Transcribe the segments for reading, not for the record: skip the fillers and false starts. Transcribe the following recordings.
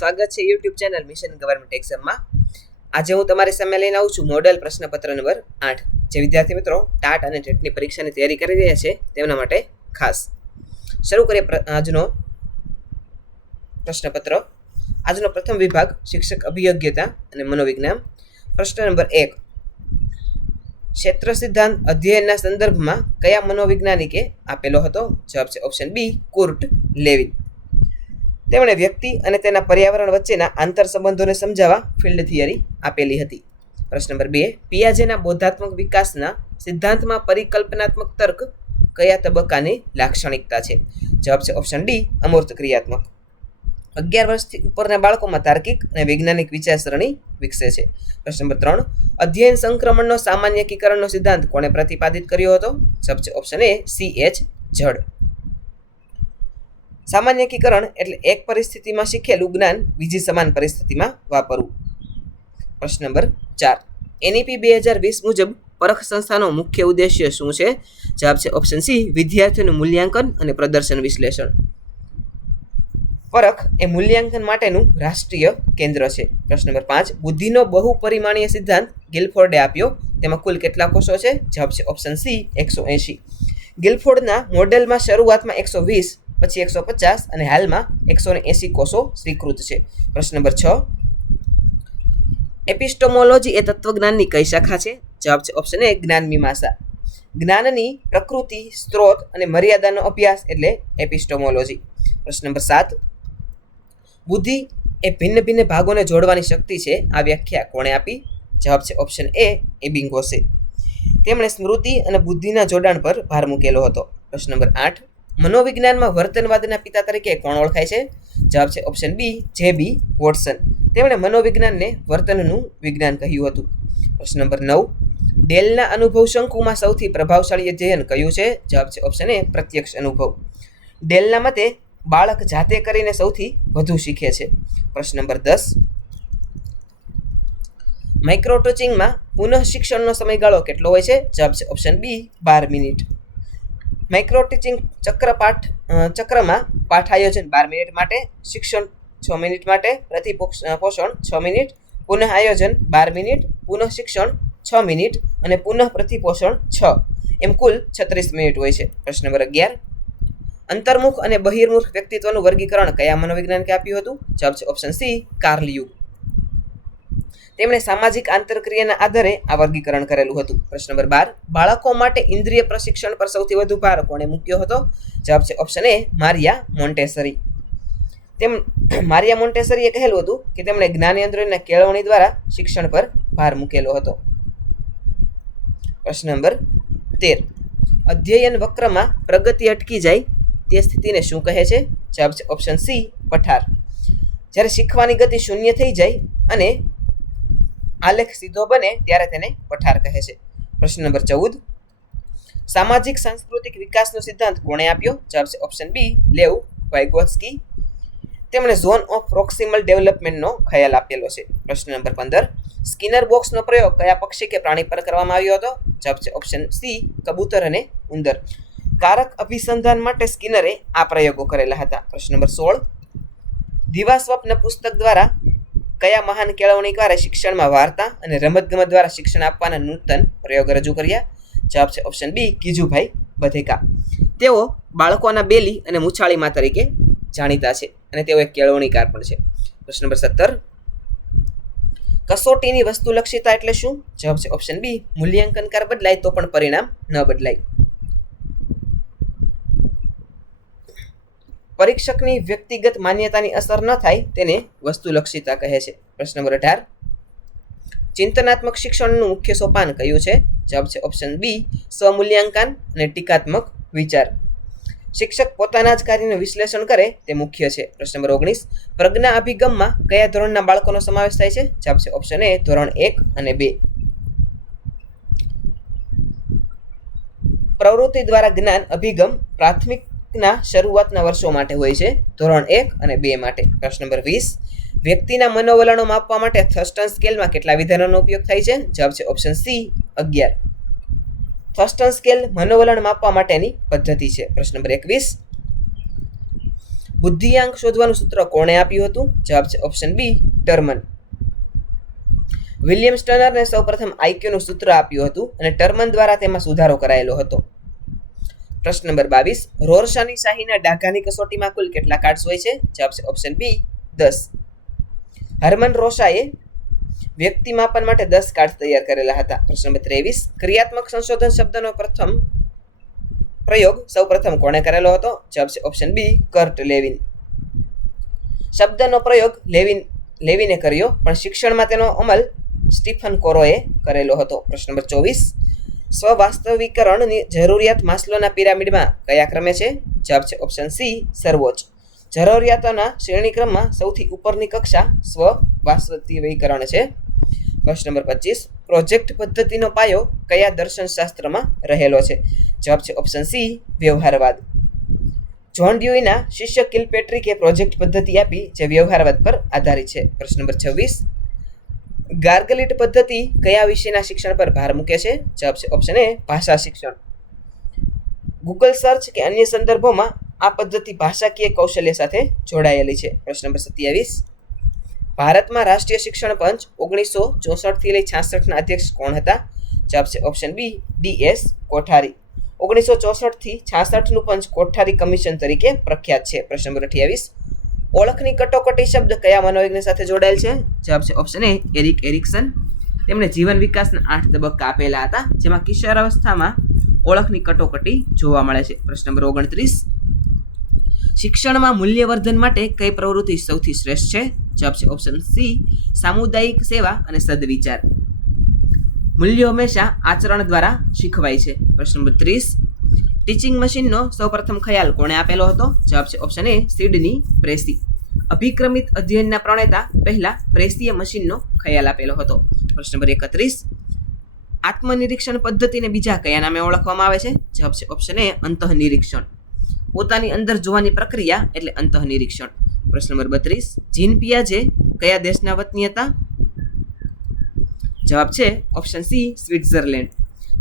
સ્વાગત છે YouTube channel mission government એક્ઝામમાં. આજે હું તમારી સામે લઈને આવું છું મોડલ પ્રશ્નપત્ર નંબર 8. જે વિદ્યાર્થી મિત્રો ટાટ અને ટેટની પરીક્ષાની તૈયારી કરી રહ્યા છે તેમના માટે ખાસ. શરૂ કરીએ આજનો પ્રશ્નપત્ર. આજનો પ્રથમ વિભાગ શિક્ષક અભિયોગ્યતા અને મનોવિજ્ઞાન. પ્રશ્ન નંબર 1. ક્ષેત્ર સિદ્ધાંત અધ્યયનના સંદર્ભમાં કયા મનોવૈજ્ઞાનિકે આપેલો હતો? જવાબ છે ઓપ્શન બી, કુર્ટ લેવિન. તેમણે વ્યક્તિ અને તેના પર્યાવરણ વચ્ચેના આંતર સંબંધોને સમજાવવા ફિલ્ડ થિયરી આપેલી હતી. પ્રશ્ન નંબર 2. પિયાજેના બોધાત્મક વિકાસના સિદ્ધાંતમાં પરિકલ્પનાત્મક તર્ક કયા તબક્કાની લાક્ષણિકતા છે? જવાબ છે ઓપ્શન ડી, અમૂર્ત ક્રિયાત્મક. 11 વર્ષથી ઉપરના બાળકોમાં તાર્કિક અને વૈજ્ઞાનિક વિચારસરણી વિકસે છે. પ્રશ્ન નંબર 3. અધ્યયન સંક્રમણનો સામાન્યકીકરણનો સિદ્ધાંત કોણે પ્રતિપાદિત કર્યો હતો? જવાબ છે ઓપ્શન એ, CH જડ. સામાન્યકીકરણ એટલે એક પરિસ્થિતિમાં શીખેલું જ્ઞાન બીજી સમાન પરિસ્થિતિમાં વાપરવું. પ્રશ્ન નંબર 4. NEP 2020 મુજબ પરખ સંસ્થાનો મુખ્ય ઉદ્દેશ્ય શું છે? જવાબ છે ઓપ્શન સી, વિદ્યાર્થીઓનું મૂલ્યાંકન અને પ્રદર્શન વિશ્લેષણ. પરખ એ મૂલ્યાંકન માટેનું રાષ્ટ્રીય કેન્દ્ર છે. પ્રશ્ન નંબર 5. બુદ્ધિનો બહુપરિમાણીય સિદ્ધાંત ગિલફોર્ડે આપ્યો, તેમાં કુલ કેટલા કોષો છે? જવાબ છે ઓપ્શન સી, 180. ગિલફોર્ડના મોડેલમાં શરૂઆતમાં 120, પછી 150 અને હાલમાં 180 કોષો સ્વીકૃત છે. પ્રશ્ન નંબર 6. એપિસ્ટોમોલોજી એ તત્વજ્ઞાનની કઈ શાખા છે? જવાબ છે ઓપ્શન એ, જ્ઞાન મીમાંસા. જ્ઞાનની પ્રકૃતિ, સ્ત્રોત અને મર્યાદાનો અભ્યાસ એટલે એપિસ્ટોમોલોજી. પ્રશ્ન નંબર 7. બુદ્ધિ એ ભિન્ન ભિન્ન ભાગોને જોડવાની શક્તિ છે, આ વ્યાખ્યા કોણે આપી? જવાબ છે ઓપ્શન એ, એબિંગોસે. તેમણે સ્મૃતિ અને બુદ્ધિના જોડાણ પર ભાર મૂકેલો હતો. પ્રશ્ન નંબર 8. મનોવિજ્ઞાનમાં વર્તનવાદના પિતા તરીકે કોણ ઓળખાય છે? જવાબ છે ઓપ્શન બી, JB વોટસન. તેમણે મનોવિજ્ઞાનને વર્તનનું વિજ્ઞાન કહ્યું હતું. પ્રશ્ન નંબર 9. ડેલના અનુભવ શંકુમાં સૌથી પ્રભાવશાળી અધ્યયન કયું છે? જવાબ છે ઓપ્શન એ, પ્રત્યક્ષ અનુભવ. ડેલના મતે બાળક જાતે કરીને સૌથી વધુ શીખે છે. પ્રશ્ન નંબર 10. માઇક્રો ટીચિંગમાં પુનઃ શિક્ષણનો સમયગાળો કેટલો હોય છે? જવાબ છે option B, 12 minute. Micro teaching ચક્રમાં પાઠ આયોજન 12 મિનિટ માટે, શિક્ષણ 6 મિનિટ માટે, પ્રતિપોષણ 6 મિનિટ, પુનઃ આયોજન 12 મિનિટ, પુનઃ શિક્ષણ 6 મિનિટ અને પુનઃ પ્રતિપોષણ 6, એમ કુલ 36 મિનિટ હોય છે. પ્રશ્ન નંબર 11. અંતર્મુખ અને બહિર્મુખ વ્યક્તિત્વનું વર્ગીકરણ કયા મનોવૈજ્ઞાનિકે આપ્યું હતું? જવાબ છે ઓપ્શન સી, કાર્લ યુગ. તેમણે સામાજિક આંતરક્રિયાના આધારે આ વર્ગીકરણ કરેલું હતું. પ્રશ્ન નંબર 12. બાળકો માટે ઇન્દ્રિય પ્રશિક્ષણ પર સૌથી વધુ ભાર કોણે મૂક્યો હતો? જવાબ છે option A, Maria Montessori. Maria મોન્ટેસરીએ કહેલું હતું કે તેમણે જ્ઞાનેન્દ્રિયોના કેળવણી દ્વારા શિક્ષણ પર ભાર મૂકેલો હતો. પ્રશ્ન નંબર 13. અધ્યયન વક્રમાં પ્રગતિ અટકી જાય તે સ્થિતિને શું કહે છે? જવાબ છે ઓપ્શન સી, પઠાર. જ્યારે શીખવાની ગતિ શૂન્ય થઈ જાય અને આલેખ સીધો બને ત્યારે તેને પઠાર કહે છે. પ્રશ્ન નંબર 14. સામાજિક સાંસ્કૃતિક વિકાસનો સિદ્ધાંત કોણે આપ્યો? જવાબ છે ઓપ્શન બી, લેવ વાઇગોત્સ્કી. તેમણે ઝોન ઓફ પ્રોક્સિમલ ડેવલપમેન્ટનો ખ્યાલ આપેલો છે. પ્રશ્ન નંબર 15. સ્કિનર બોક્સનો પ્રયોગ કયા પક્ષી કે પ્રાણી પર કરવામાં આવ્યો હતો? જવાબ છે ઓપ્શન સી, કબૂતર અને ઉંદર. કારક અભિસંધાન માટે સ્કિનરે આ પ્રયોગો કરેલા હતા. પ્રશ્ન નંબર 16. દિવા સ્વપ્ન પુસ્તક દ્વારા કયા મહાન કેળવણીકારે શિક્ષણમાં વાર્તા અને રમતગમત દ્વારા શિક્ષણ આપવાના નૂતન પ્રયોગ રજૂ કર્યા? જવાબ છે ઓપ્શન બી, ગીજુભાઈ બધેકા. તેઓ બાળકોના બેલી અને મૂછાળીમાં તરીકે જાણીતા છે અને તેઓ એક કેળવણીકાર પણ છે. પ્રશ્ન નંબર 17. કસોટીની વસ્તુલક્ષિતા એટલે શું? જવાબ છે ઓપ્શન બી, મૂલ્યાંકનકાર બદલાય તો પણ પરિણામ ન બદલાય. પરીક્ષકની વ્યક્તિગત માન્યતાની અસર ન થાય તેને વસ્તુલક્ષિતા કહે છે. પ્રશ્ન નંબર 18. ચિંતનાત્મક શિક્ષણનું મુખ્ય સોપાન કયું છે? જવાબ છે ઓપ્શન બી, સ્વમૂલ્યાંકન અને ટીકાત્મક વિચાર. શિક્ષક પોતાના જ કાર્યનું વિશ્લેષણ કરે તે મુખ્ય છે. પ્રશ્ન નંબર 19. પ્રજ્ઞા અભિગમમાં કયા ધોરણના બાળકોનો સમાવેશ થાય છે? જવાબ છે ઓપ્શન એ, ધોરણ 1 અને 2. પ્રવૃત્તિ દ્વારા જ્ઞાન અભિગમ પ્રાથમિકના શરૂઆતના વર્ષો માટે હોય છે, ધોરણ 1 અને 2 માટે. પ્રશ્ન નંબર 20. વ્યક્તિના મનોવલણો માપવા માટે થર્સ્ટન સ્કેલમાં કેટલા વિધાનોનો ઉપયોગ થાય છે? જવાબ છે ઓપ્શન સી, 11. થર્સ્ટન સ્કેલ મનોવલણ માપવા માટેની પદ્ધતિ છે. પ્રશ્ન નંબર 21. બુદ્ધિઆંક શોધવાનું સૂત્ર કોણે આપ્યું હતું? જવાબ છે ઓપ્શન બી ટર્મન. વિલિયમ સ્ટનરને સૌપ્રથમ આઈક્યુનું સૂત્ર આપ્યું હતું અને ટર્મન દ્વારા તેમાં સુધારો કરાયેલો હતો. પ્રશ્ન નંબર 22, રોરશાની શાહીના ડાઘાની કસોટીમાં કુલ કેટલા કાર્ડ્સ હોય છે? જવાબ છે ઓપ્શન બી 10. હરમન રોશાએ વ્યક્તિ માપન માટે 10 કાર્ડ તૈયાર કરેલા હતા. પ્રશ્ન નંબર 23, ક્રિયાત્મક સંશોધન શબ્દનો પ્રયોગ સૌપ્રથમ કોણે કરેલો હતો? જવાબ છે ઓપ્શન બી કર્ટ લેવિન. શબ્દનો પ્રયોગ લેવિને કર્યો, પણ શિક્ષણમાં તેનો અમલ સ્ટીફન કોરોએ કરેલો હતો. પ્રશ્ન નંબર 24, સ્વવાસ્તવિકરણની જરૂરિયાત માસ્લોના પિરામિડમાં કયા ક્રમે છે? જવાબ છે ઓપ્શન સી સર્વોચ્ચ. જરૂરિયાતોના શ્રેણીક્રમમાં સૌથી ઉપરની કક્ષા સ્વવાસ્તવિકરણ છે. પ્રશ્ન નંબર 25, પ્રોજેક્ટ પદ્ધતિનો પાયો કયા દર્શનશાસ્ત્રમાં રહેલો છે? જવાબ છે ઓપ્શન સી વ્યવહારવાદ. જ્હોન ડ્યુઈના શિષ્ય કિલપેટ્રિકે પ્રોજેક્ટ પદ્ધતિ આપી જે વ્યવહારવાદ પર આધારિત છે. પ્રશ્ન નંબર 26, ગાર્ગલિટ પદ્ધતિ કયા વિષયના શિક્ષણ પર ભાર મૂકે છે? જવાબ છે ઓપ્શન એ ભાષા શિક્ષણ. ગૂગલ સર્ચ કે અન્ય સંદર્ભોમાં આ પદ્ધતિ ભાષાકીય કૌશલ્ય સાથે જોડાયેલી છે. પ્રશ્ન નંબર 27, ભારતમાં રાષ્ટ્રીય શિક્ષણ પંચ 1964 થી લઈ 66ના અધ્યક્ષ કોણ હતા? જવાબ છે ઓપ્શન બી DS કોઠારી. 1964 થી 66નું પંચ કોઠારી કમિશન તરીકે પ્રખ્યાત છે. પ્રશ્ન નંબર 28, ઓળખની કટોકટી શબ્દ કયા મનોવિજ્ઞાન સાથે જોડાયેલ છે? જવાબ છે ઓપ્શન એ એરિક એરિક્સન. તેમણે જીવન વિકાસના 8 તબક્કા આપેલા હતા, જેમાં કિશોરાવસ્થામાં ઓળખની કટોકટી જોવા મળે છે. પ્રશ્ન નંબર 29, શિક્ષણમાં મૂલ્યવર્ધન માટે કઈ પ્રવૃત્તિ સૌથી શ્રેષ્ઠ છે? જવાબ છે ઓપ્શન સી સામુદાયિક સેવા અને સદવિચાર. મૂલ્યો હંમેશા આચરણ દ્વારા શીખવાય છે. પ્રશ્ન નંબર 30, ટીચિંગ મશીનનો સૌપ્રથમ ખ્યાલ કોણે આપેલો હતો? જવાબ છે ઓપ્શન એ સિડની પ્રેસી. અભિક્રમિત અધ્યયનના પ્રણેતા પહેલા પ્રેસીએ મશીનનો ખ્યાલ આપેલો હતો. પ્રશ્ન નંબર 31, આત્મનિરીક્ષણ પદ્ધતિને બીજા કયા નામે ઓળખવામાં આવે છે? જવાબ છે ઓપ્શન એ અંતઃનિરીક્ષણ. પોતાની અંદર જોવાની પ્રક્રિયા એટલે અંતઃનિરીક્ષણ. પ્રશ્ન નંબર 32, જીન પિયાજે કયા દેશના વતની હતા? જવાબ છે ઓપ્શન સી સ્વિટ્ઝરલેન્ડ.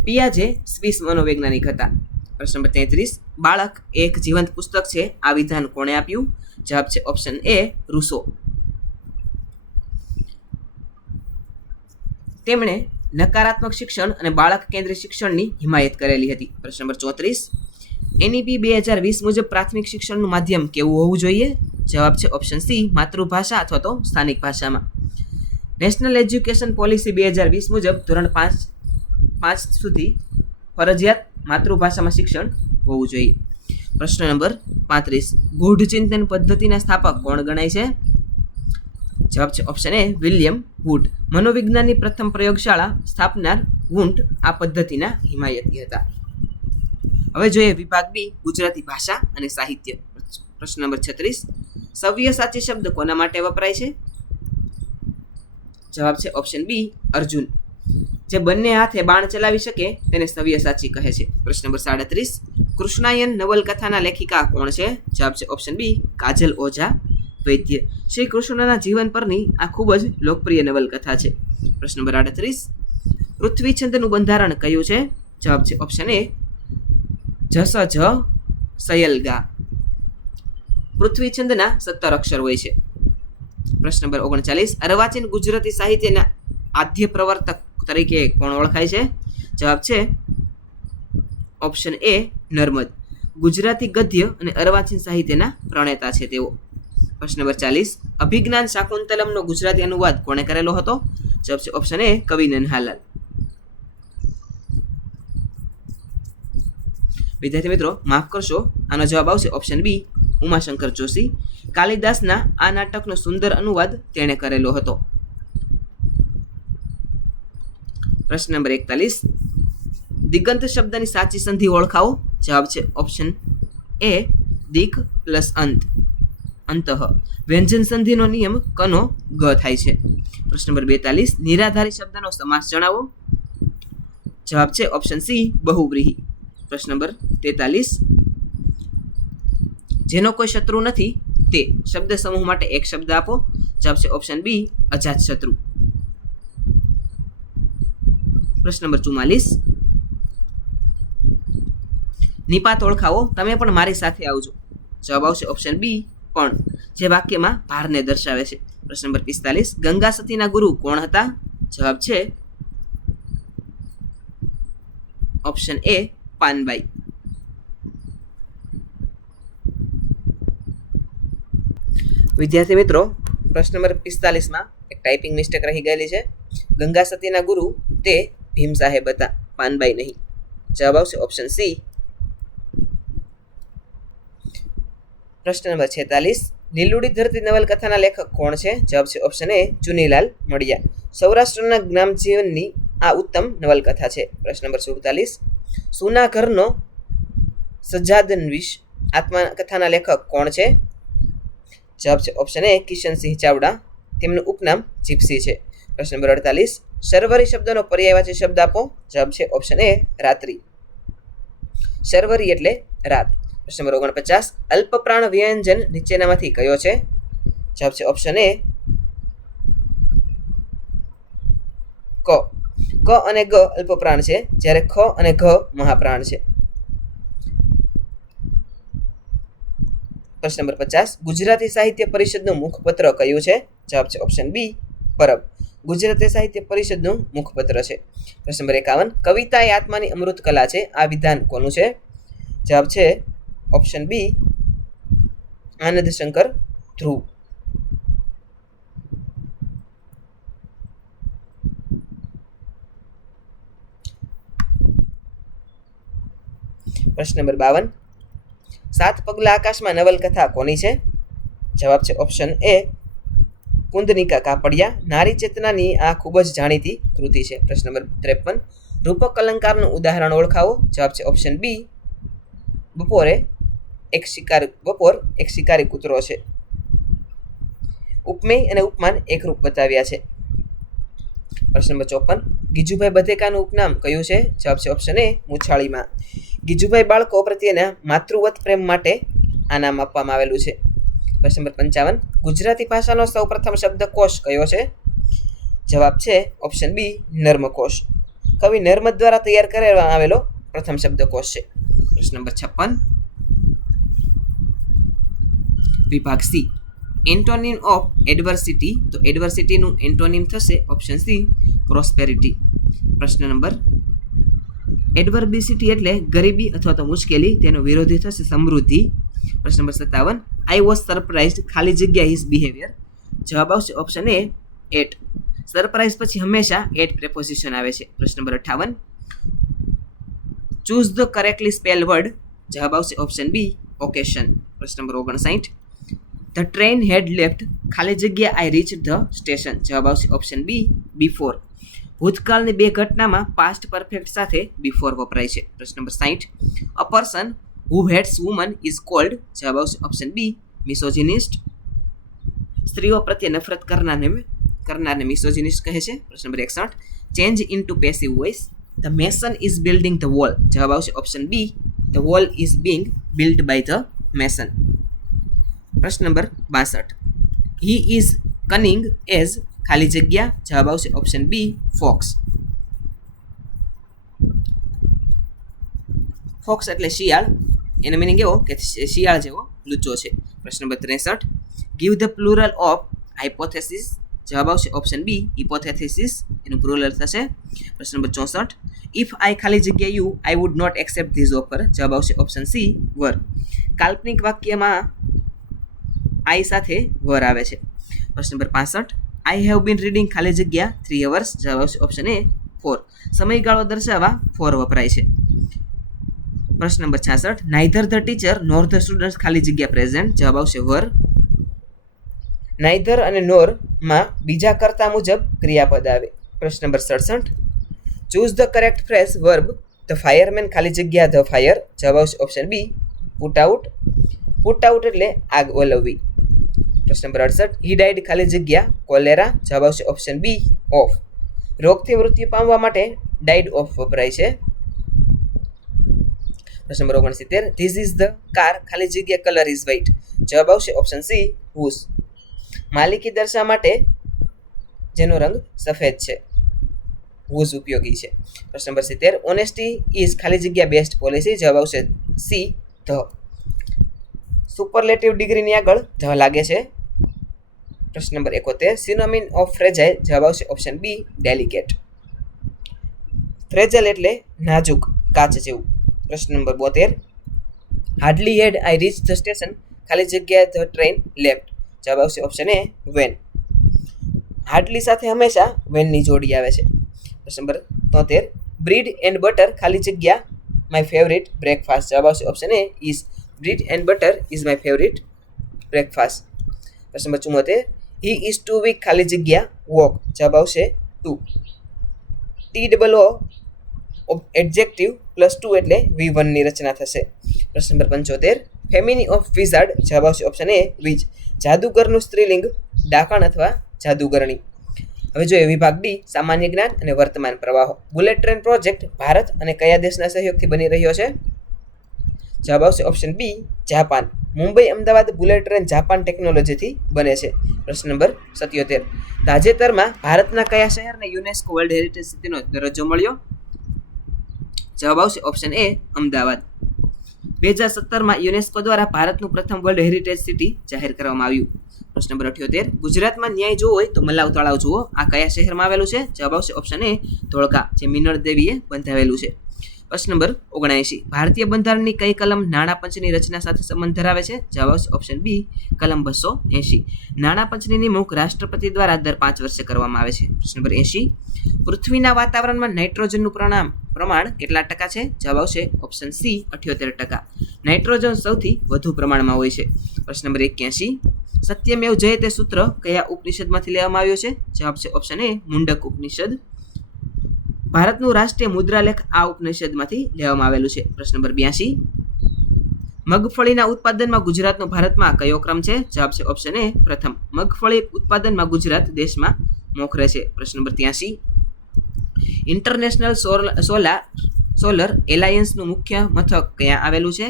પિયાજે સ્વિસ મનોવૈજ્ઞાનિક હતા. પ્રશ્ન નંબર 33, બાળક એક જીવંત પુસ્તક છે, આ વિધાન કોણે આપ્યું? જવાબ છે ઓપ્શન એ રૂસો. તેમણે નકારાત્મક શિક્ષણ અને બાળક કેન્દ્રિત શિક્ષણની હિમાયત કરેલી હતી. પ્રશ્ન નંબર 34, NEP 2020 મુજબ પ્રાથમિક શિક્ષણનું માધ્યમ કેવું હોવું જોઈએ? જવાબ છે ઓપ્શન સી માતૃભાષા અથવા તો સ્થાનિક ભાષામાં. નેશનલ એજ્યુકેશન પોલિસી 2020 મુજબ ધોરણ 5 સુધી ફરજિયાત માતૃભાષામાં શિક્ષણ હોવું જોઈએ. પ્રશ્ન નંબર 35, ગૂઢ ચિંતન પદ્ધતિના સ્થાપક કોણ ગણાય છે? જવાબ છે ઓપ્શન એ વિલિયમ વુડ. મનોવિજ્ઞાનની પ્રથમ પ્રયોગશાળા સ્થાપનાર વુડ આ પદ્ધતિના હિમાયતી હતા. હવે જોઈએ વિભાગ બી ગુજરાતી ભાષા અને સાહિત્ય. પ્રશ્ન નંબર 36, સવ્યસાચી શબ્દ કોના માટે વપરાય છે? જવાબ છે ઓપ્શન બી અર્જુન. જે બંને હાથે બાણ ચલાવી શકે તેને સવ્યસાચી કહે છે. પ્રશ્ન નંબર 37, કૃષ્ણાયન નવલકથાના લેખિકા કોણ છે? જવાબ છે ઓપ્શન બી કાજલ ઓઝા વૈદ્ય. શ્રી કૃષ્ણના જીવન પરની આ ખૂબ જ લોકપ્રિય નવલકથા છે. પ્રશ્ન નંબર 38, પૃથ્વી છંદનું બંધારણ કયું છે? જવાબ છે ઓપ્શન એ જસ જ સયલગા. પૃથ્વી છંદના 17 અક્ષર હોય છે. પ્રશ્ન નંબર 39, અર્વાચીન ગુજરાતી સાહિત્યના આદ્ય પ્રવર્તક તરીકે કોણ ઓળખાય છે? જવાબ છે ઓપ્શન એ નર્મદ. ગુજરાતી ગદ્ય અને અર્વાચીન સાહિત્યના પ્રણેતા છે તેઓ. પ્રશ્ન નંબર 40, અભિજ્ઞાન શાકુંતલમનો ગુજરાતી અનુવાદ કોણે કરેલો હતો? જવાબ છે ઓપ્શન એ કવિ નન્હાલાલ. વિદ્યાર્થી મિત્રો માફ કરશો, આનો જવાબ આવશે ઓપ્શન બી ઉમાશંકર જોશી. કાલિદાસના આ નાટકનો સુંદર અનુવાદ તેણે કરેલો હતો. પ્રશ્ન નંબર 41, દિગંત શબ્દની સાચી સંધિ ઓળખાવો. જવાબ છે ઓપ્શન એ દિક પ્લસ અંત અંતઃ. વ્યંજન સંધિનો નિયમ કનો ગ થાય છે. પ્રશ્ન નંબર 42, નિરાધારી શબ્દનો સમાસ જણાવો. જવાબ છે ઓપ્શન સી બહુવ્રીહી. પ્રશ્ન નંબર 43, જેનો કોઈ શત્રુ નથી તે શબ્દ સમૂહ માટે એક શબ્દ આપો. જવાબ છે ઓપ્શન બી અજાત શત્રુ. પ્રશ્ન નંબર 44, નિપાત ઓળખાવો. તમે પણ મારી સાથે આવજો. જવાબ આવશે ઓપ્શન બી પણ જે વાક્યમાં ભારને દર્શાવે છે. પ્રશ્ન નંબર 45 ગંગા સતીના ગુરુ કોણ હતા? જવાબ છે ઓપ્શન એ પાનબાઈ. વિદ્યાર્થી મિત્રો, પ્રશ્ન નંબર 45માં એક ટાઈપિંગ મિસ્ટેક રહી ગયેલી છે. ગંગા સતીના ગુરુ તે ભીમ સાહેબ હતા, પાનબાઈ નહીં. જવાબ આવશે ઓપ્શન સી. પ્રશ્ન નંબર 46 લીલુડી ધરતી નવલકથાના લેખક કોણ છે? જવાબ છે ઓપ્શન એ ચુનીલાલ મડિયા. સૌરાષ્ટ્રના જ્ઞામજીવનની આ ઉત્તમ નવલકથા છે. પ્રશ્ન નંબર 47 સુના ઘરનો સજ્જાદનવિશ આત્મકથાના લેખક કોણ છે? જવાબ છે ઓપ્શન એ કિશનસિંહ ચાવડા. તેમનું ઉપનામ જીપ્સી છે. પ્રશ્ન નંબર 48 શર્વરી શબ્દનો પર્યાયવાચી શબ્દ આપો. જવાબ છે ઓપ્શન એ રાત્રિ. શર્વરી એટલે રાત. પ્રશ્ન નંબર 49 અલ્પપ્રાણ વ્યંજન નીચેનામાંથી કયો છે? જવાબ છે ઓપ્શન એ ક. ક અને ગ અલ્પપ્રાણ છે, જ્યારે ખ અને ઘ મહાપ્રાણ છે. પ્રશ્ન નંબર 50 ગુજરાતી સાહિત્ય પરિષદનું મુખપત્ર કયું છે? જવાબ છે ઓપ્શન બી પરબ. ગુજરાતી સાહિત્ય પરિષદનું મુખપત્ર છે. પ્રશ્ન નંબર 51 કવિતા એ આત્માની અમૃત કલા છે, આ વિધાન કોનું છે? જવાબ છે ઓપ્શન બી આનંદ શંકર ધ્રુવ. પ્રશ્ન નંબર 52 સાત પગલા આકાશમાં નવલકથા કોની છે? જવાબ છે ઓપ્શન એ કુંદનિકા કાપડિયા. નારી ચેતનાની આ ખૂબ જ જાણીતી કૃતિ છે. પ્રશ્ન નંબર 53 રૂપક અલંકારનું ઉદાહરણ ઓળખાવો. જવાબ છે ઓપ્શન બી બપોર એક શિકારી કૂતરો છે. ઉપમેય અને ઉપમાન એકરૂપ બતાવ્યા છે. પ્રશ્ન નંબર 54 ગીજુભાઈ બધેકાનું ઉપનામ કયું છે? જવાબ છે ઓપ્શન એ મૂછાળીમાં. ગીજુભાઈ બાળકો પ્રત્યેના માતૃવત પ્રેમ માટે આ નામ આપવામાં આવેલું છે. પ્રશ્ન નંબર 55 ગુજરાતી ભાષાનો સૌપ્રથમ શબ્દકોશ કયો છે? જવાબ છે ઓપ્શન બી નર્મકોશ. કવિ નર્મદ દ્વારા તૈયાર કરવામાં આવેલો પ્રથમ શબ્દકોશ છે. પ્રશ્ન નંબર 56 વિભાગ સી એન્ટોનિમ ઓફ એડવર્સિટી. તો એડવર્સિટીનું એન્ટોનિમ થશે ઓપ્શન સી પ્રોસ્પેરિટી. પ્રશ્ન નંબર એડવર્બિસિટી એટલે ગરીબી અથવા તો મુશ્કેલી, તેનો વિરોધી થશે સમૃદ્ધિ. પ્રશ્ન નંબર 57 આઈ વોઝ સરપ્રાઇઝડ ખાલી જગ્યા હિઝ બિહેવિયર. જવાબ આવશે ઓપ્શન એ એટ. સરપ્રાઇઝ પછી હંમેશા એટ પ્રેપોઝિશન આવે છે. પ્રશ્ન number 58 choose the correctly spell word. જવાબ આવશે ઓપ્શન બી ઓકેશન. પ્રશ્ન number 59 the train head left ખાલી જગ્યા આઈ રીચ ધ સ્ટેશન. જવાબ આવશે ઓપ્શન બી બિફોર. ભૂતકાળની બે ઘટનામાં પાસ્ટ પરફેક્ટ સાથે બિફોર વપરાય છે. પ્રશ્ન number 60 a person who hats woman is called. જવાબ આવશે ઓપ્શન બી મિસોજિનિસ્ટ. સ્ત્રીઓ પ્રત્યે નફરત કરનારને મિસોજિનિસ્ટ કહે છે. પ્રશ્ન number 61 change into passive voice. The mason is building the wall. જવાબ આવશે option B the wall is being built by the mason. પ્રશ્ન number 62 he is cunning as ખાલી જગ્યા. જવાબ આવશે ઓપ્શન બી ફોક્સ. ફોક્સ એટલે શિયાળ. એનો મિનિંગ એવો કે શિયાળ જેવો લુચ્ચો છે. પ્રશ્ન number 63 give the plural of hypothesis. જવાબ આવશે ઓપ્શન બી હિપોથેસિસ. એનું પ્લુરલ થશે. પ્રશ્ન નંબર 64 ઇફ આઈ ખાલી જગ્યા you I would not accept these offer. જવાબ આવશે ઓપ્શન સી વર. કાલ્પનિક વાક્યમાં આઈ સાથે વર આવે છે. પ્રશ્ન number 65 I have been reading ખાલી જગ્યા 3 hours. જવાબ આવશે ઓપ્શન એ 4. સમયગાળો દર્શાવવા 4 વપરાય છે. પ્રશ્ન number 66 neither the teacher nor the student ખાલી જગ્યા પ્રેઝન્ટ. જવાબ આવશે વર. નાઇધર અને નોર માં બીજા કર્તા મુજબ ક્રિયાપદ આવે. પ્રશ્ન number 67 choose the correct phrase verb the fireman ખાલી જગ્યા ધ ફાયર. જવાબ આવશે option B put out. Put out એટલે આગ ઓલવવી. પ્રશ્ન નંબર 68 હી ડાઇડ ખાલી જગ્યા કોલેરા. જવાબ આવશે ઓપ્શન બી ઓફ. રોગથી મૃત્યુ પામવા માટે ડાઇડ ઓફ વપરાય છે. પ્રશ્ન number 69 this is the car ખાલી જગ્યા કલર ઇઝ વ્હાઇટ. જવાબ આવશે ઓપ્શન સી હુસ. માલિકી દર્શાવવા માટે જેનો રંગ સફેદ છે હુઝ ઉપયોગી છે. પ્રશ્ન નંબર 70 ઓનેસ્ટી ઇઝ ખાલી જગ્યા બેસ્ટ પોલિસી. જવાબ આવશે સી ધ. સુપરલેટિવ ડિગ્રીની આગળ ધ લાગે છે. પ્રશ્ન નંબર 71 સિનોનિમ ઓફ ફ્રેજાઇલ જવાબ આવશે ઓપ્શન બી ડેલિકેટ. ફ્રેજાઇલ એટલે નાજુક, કાચ જેવું. પ્રશ્ન number 72 hardly had I reach the station ખાલી જગ્યા ધ ટ્રેન લેફ્ટ જવાબ આવશે ઓપ્શન એ વેન. હાર્ડલી સાથે હંમેશા વેનની જોડી આવે છે. પ્રશ્ન નંબર 73 બ્રીડ એન્ડ બટર ખાલી જગ્યા માય ફેવરિટ બ્રેકફાસ્ટ જવાબ આવશે option A is. Bread and butter is my favourite breakfast. પ્રશ્ન number 74 he is too weak ખાલી જગ્યા વોક જવાબ આવશે ટુ. TOO એડજેક્ટિવ +2 એટલે V1 ની રચના થશે. પ્રશ્ન નંબર 75 ફેમિની ઓફ વિઝાર્ડ જવાબ આવશે ઓપ્શન એ વીજ. જાદુગરનું સ્ત્રીલિંગ ડાકણ અથવા જાદુગરણી. હવે જોઈએ વિભાગ ડી સામાન્ય જ્ઞાન અને વર્તમાન પ્રવાહો. બુલેટ ટ્રેન પ્રોજેક્ટ ભારત અને કયા દેશના સહયોગથી બની રહ્યો છે જવાબ આવશે option B Japan. Mumbai Ahmedabad bullet train Japan ટેકનોલોજીથી બને છે. પ્રશ્ન નંબર 77 તાજેતરમાં ભારતના કયા શહેરને યુનેસ્કો વર્લ્ડ હેરિટેજ સિટીનો દરજ્જો મળ્યો જવાબ આવશે ઓપ્શન એ અમદાવાદ. 2017માં યુનેસ્કો દ્વારા ભારતનું પ્રથમ વર્લ્ડ હેરિટેજ સિટી જાહેર કરવામાં આવ્યું. પ્રશ્ન નંબર 78 ગુજરાતમાં ન્યાય જોવો હોય તો મલાવ તળાવ જુઓ આ કયા શહેરમાં આવેલું છે જવાબ આવશે ઓપ્શન એ ધોળકા જે મિનળ દેવીએ બંધાવેલું છે. પ્રશ્ન નંબર 79 ભારતીય બંધારણની કઈ કલમ નાણાં પંચની રચના સાથે સંબંધ ધરાવે છે જવાબ આવશે ઓપ્શન બી કલમ 280. નાણાં પંચની નિમણૂક રાષ્ટ્રપતિ દ્વારા દર 5 વર્ષે કરવામાં આવે છે. પ્રશ્ન નંબર 80 પૃથ્વીના વાતાવરણમાં નાઇટ્રોજનનું પ્રમાણ કેટલા ટકા છે જવાબ આવશે ઓપ્શન સી 78%. નાઇટ્રોજન સૌથી વધુ પ્રમાણમાં હોય છે. પ્રશ્ન નંબર 81 સત્યમેવ જયતે સૂત્ર કયા ઉપનિષદમાંથી લેવામાં આવ્યો છે જવાબ છે ઓપ્શન એ મુંડક ઉપનિષદ. ભારતનું રાષ્ટ્રીય મુદ્રાલેખ આ ઉપનિષદમાંથી લેવામાં આવેલું છે. પ્રશ્ન નંબર 82 મગફળીના ઉત્પાદનમાં ગુજરાતનો ભારતમાં કયો ક્રમ છે જવાબ છે ઓપ્શન એ પ્રથમ. મગફળી ઉત્પાદનમાં ગુજરાત દેશમાં મોખરે છે. પ્રશ્ન નંબર 83 ઇન્ટરનેશનલ સોલર એલાયન્સનું મુખ્ય મથક ક્યાં આવેલું છે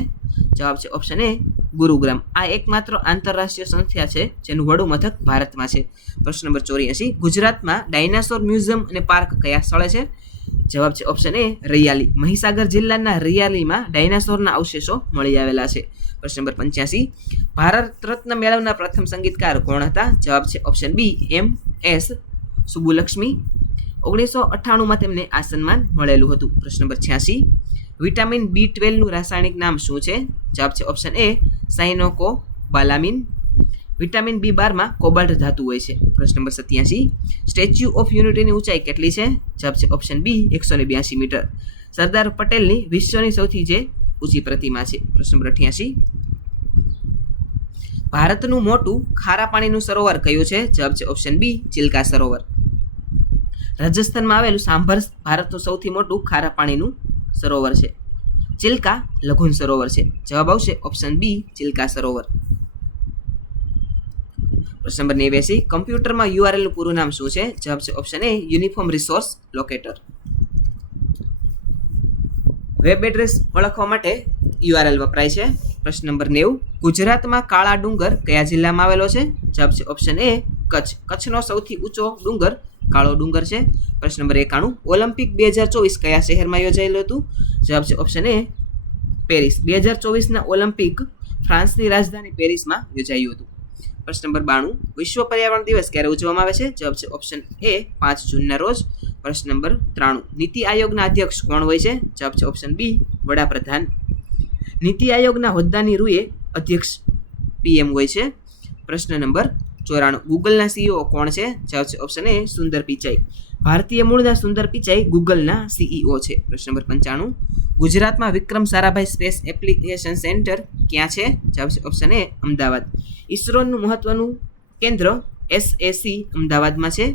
જવાબ છે ઓપ્શન એ ગુરુગ્રામ. આ એકમાત્ર આંતરરાષ્ટ્રીય સંસ્થા છે જેનું વડું મથક ભારતમાં છે. પ્રશ્ન નંબર 84 ગુજરાતમાં ડાયનાસોર મ્યુઝિયમ અને પાર્ક કયા સ્થળે છે જવાબ છે ઓપ્શન એ રૈયાલી. મહીસાગર જિલ્લાના રૈયાલીમાં ડાયનાસોરના અવશેષો મળી આવેલા છે. પ્રશ્ન નંબર 85 ભારત રત્ન મેળવનાર પ્રથમ સંગીતકાર કોણ હતા જવાબ છે ઓપ્શન બી MS સુબ્બુલક્ષ્મી. 1998માં તેમને આ સન્માન મળેલું હતું. પ્રશ્ન નંબર 86 વિટામિન B12નું રાસાયણિક નામ શું છે જવાબ છે ઓપ્શન એ સાયનોકોબાલામિન. વિટામિન B12માં કોબાલ્ટ ધાતુ હોય છે. પ્રશ્ન નંબર 87 સ્ટેચ્યુ ઓફ યુનિટીની ઊંચાઈ કેટલી છે જવાબ છે ઓપ્શન બી 182 મીટર. સરદાર પટેલની વિશ્વની સૌથી જે ઊંચી પ્રતિમા છે. પ્રશ્ન નંબર 88 ભારતનું મોટું ખારા પાણીનું સરોવર કયું છે જવાબ છે ઓપ્શન બી ચિલ્કા સરોવર. રાજસ્થાનમાં આવેલું સાંભર ભારતનું સૌથી મોટું ખારા પાણીનું સરોવર છે. ચિલ્કા લઘુન સરોવર છે. જવાબ આવશે ઓપ્શન બી ચિલ્કા સરોવર. પ્રશ્ન નંબર 89 કમ્પ્યુટરમાં URL નું પૂરું નામ શું છે જવાબ છે ઓપ્શન એ uniform resource locator. Web address ઓળખવા માટે URL વપરાય છે. પ્રશ્ન નંબર 90 ગુજરાતમાં કાળા ડુંગર કયા જિલ્લામાં આવેલો છે જવાબ છે ઓપ્શન એ કચ્છ. કચ્છનો સૌથી ઊંચો ડુંગર કાળો ડુંગર છે. પ્રશ્ન નંબર 91 ઓલિમ્પિક 2024 કયા શહેરમાં યોજાયેલું હતું જવાબ છે ઓપ્શન એ પેરિસ. 2024ના ઓલિમ્પિક ફ્રાન્સની રાજધાની પેરિસમાં યોજાયું હતું. પ્રશ્ન નંબર 92 વિશ્વ પર્યાવરણ દિવસ ક્યારે ઉજવવામાં આવે છે જવાબ છે ઓપ્શન એ 5 જૂનના રોજ. પ્રશ્ન નંબર 93 નીતિ આયોગના અધ્યક્ષ કોણ હોય છે જવાબ છે ઓપ્શન બી વડાપ્રધાન. નીતિ આયોગના હોદ્દાની રૂએ અધ્યક્ષ PM હોય છે. પ્રશ્ન નંબર 94 ગૂગલના CEO કોણ છે જવાબ છે ઓપ્શન એ સુંદર પિચાઈ. ભારતીય મૂળના સુંદર પિચાઈ ગૂગલના CEO છે. પ્રશ્ન નંબર 95 ગુજરાતમાં Vikram Sarabhai space application centre ક્યાં છે જવાબ છે ઓપ્શન એ અમદાવાદ. ઇસરોનું મહત્વનું કેન્દ્ર SAC અમદાવાદમાં છે.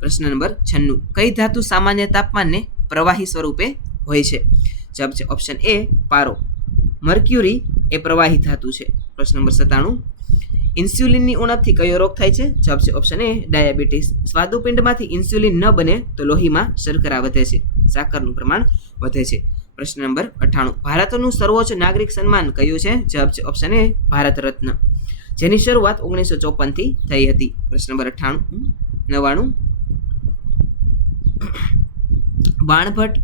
પ્રશ્ન નંબર 96 કઈ ધાતુ સામાન્ય તાપમાને પ્રવાહી સ્વરૂપે હોય છે જવાબ છે ઓપ્શન એ પારો. મર્ક્યુરી એ પ્રવાહી ધાતુ છે. પ્રશ્ન નંબર 97 ઇન્સ્યુલિનની ઉણપથી કયો રોગ થાય છે જવાબ છે ઓપ્શન એ ડાયાબિટીસ. સ્વાદુપિંડમાંથી ઇન્સ્યુલિન ન બને તો લોહીમાં શર્કરા વધે છે, સાકરનું પ્રમાણ વધે છે. પ્રશ્ન નંબર 98 ભારતનું સર્વોચ્ચ નાગરિક સન્માન કયું છે જવાબ છે ઓપ્શન એ ભારત રત્ન, જેની શરૂઆત 1954થી થઈ હતી. પ્રશ્ન નંબર 99 બાણભટ્ટ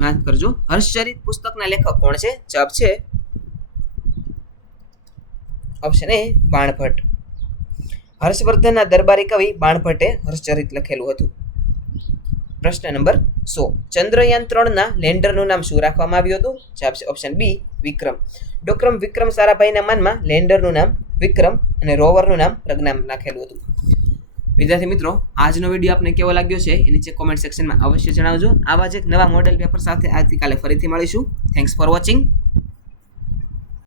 માફ કરજો હર્ષચરિત પુસ્તકના લેખક કોણ છે જવાબ છે ઓપ્શન એ બાણભટ્ટ. હર્ષવર્ધનના દરબારી કવિ બાણભટ્ટે હર્ષચરિત લખેલું હતું. પ્રશ્ન નંબર 100. ચંદ્રયાન 3ના લેન્ડરનું નામ શું રાખવામાં આવ્યું હતું? જવાબ છે ઓપ્શન બી વિક્રમ. ડોક્ટર વિક્રમ સારાભાઈના માનમાં લેન્ડરનું નામ વિક્રમ અને રોવરનું નામ પ્રજ્ઞાન નાખેલું હતું. વિદ્યાર્થી મિત્રો, આજનો વિડીયો આપને કેવો લાગ્યો છે એ નીચે કોમેન્ટ સેક્શનમાં અવશ્ય જણાવજો. આવા જ એક નવા મોડેલ પેપર સાથે આવતીકાલે ફરીથી મળીશું. Thanks for watching.